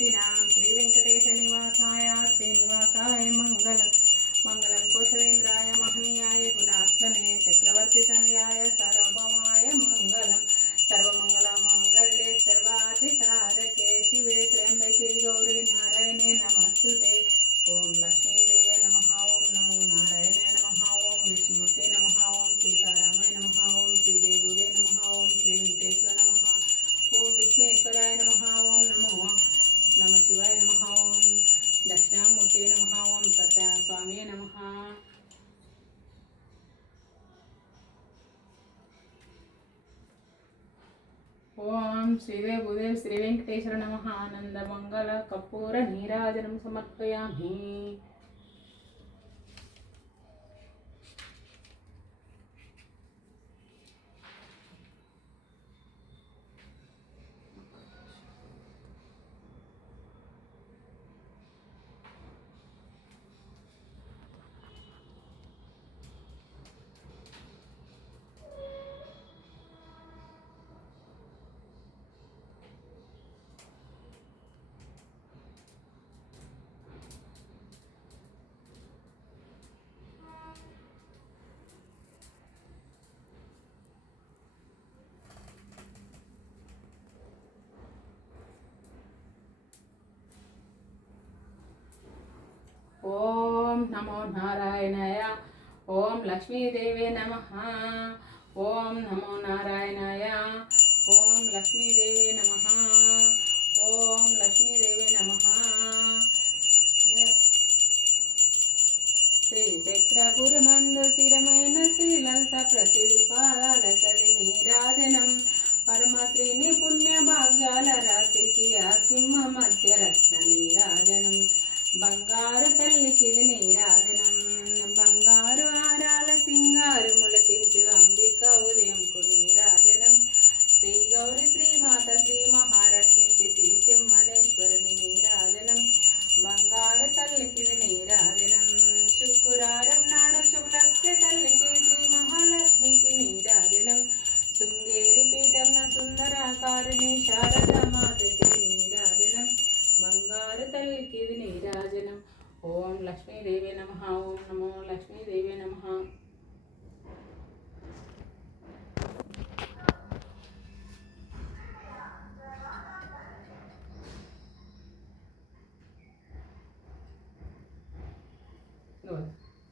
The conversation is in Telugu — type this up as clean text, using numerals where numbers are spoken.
कीर्तिनां श्रीवेङ्कटेशनिवासाय श्रीनिवासाय मङ्गलम् मङ्गलं कोशवेन्द्राय महनीयाय गुणात्मने चक्रवर्तितनयाय सार्वभौमाय मङ्गलम् सर्वमङ्गलमाङ्गल्ये सर्वातिसारके शिवे त्र्यम्बके गौरी नारायणे नमस्तुते ओं लक्ष्मीदेवे नमः ओं नमो नारायणे नमः ओं विष्णुमूर्ते नमः ओं सीतारामाय नमः ओं श्रीदेवुवे नमः ओं श्रीवेङ्कटेश्वर नमः ओं विघ्नेश्वराय नमः ओं नमो नमः शिवाय नमः ओं दक्षिणामूर्ते नमः ओं सत्यानंद स्वामी नमः ओं श्रीदेव भूदेव श्री वेंकटेश्वर नमः आनंद मंगल कर्पूर नीराजनं समर्पयामि। ओम नमो नारायणाय ओम लक्ष्मीदेवे नमः ओम नमो नारायणाय ओम लक्ष्मीदेवे नमः ओम लक्ष्मीदेवे नमः श्री चक्रपुरमंद स्थिरमैन श्रीललित प्रसिद्धि पादालचली नीराजनम परमश्रीनि पुण्य भाग्याल राशिकी సింహ మధ్య రత్న నీరాజనం బంగారు తల్లికిది నీరాజనం బంగారు ఆరాల సింగారు ములకించు అంబిక ఉదయంకు నీరాజనం శ్రీ గౌరి శ్రీమాత శ్రీ మహారత్నికి శ్రీ సింహనేశ్వరుని నీరాజనం బంగారు తల్లికిది నీరాజనం శుక్రవారం నాడు శుభలక్ష్మి తల్లికి శ్రీ మహాలక్ష్మికి నీరాజనం శృంగేరి పీఠంన సుందరాకారిణి శారదా మాతకి నీరాజనం బంగారు తల్లికి నీరాజనం ఓం లక్ష్మీదేవి నమః ఓం నమో లక్ష్మీదేవి నమః Good.